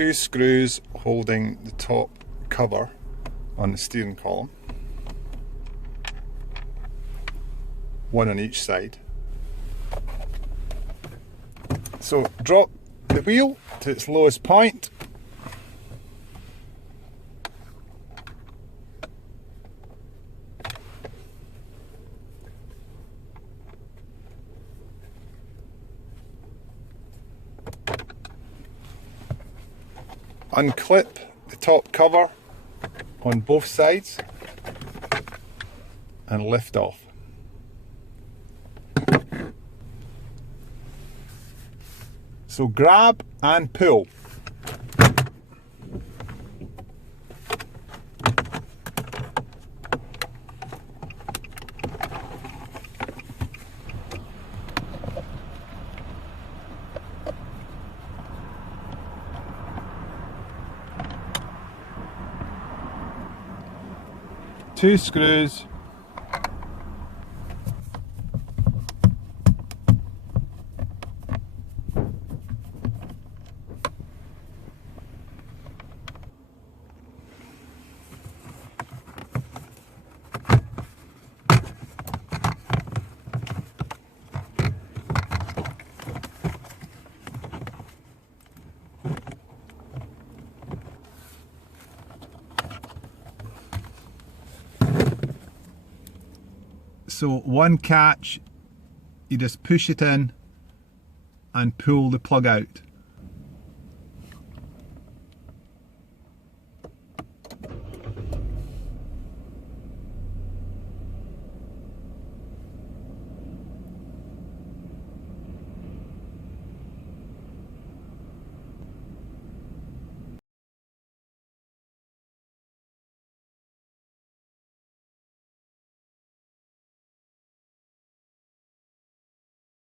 two screws holding the top cover on the steering column, one on each side. So drop the wheel to its lowest point. Unclip the top cover on both sides and lift off. So grab and pull. Two screws, so one catch, you just push it in and pull the plug out.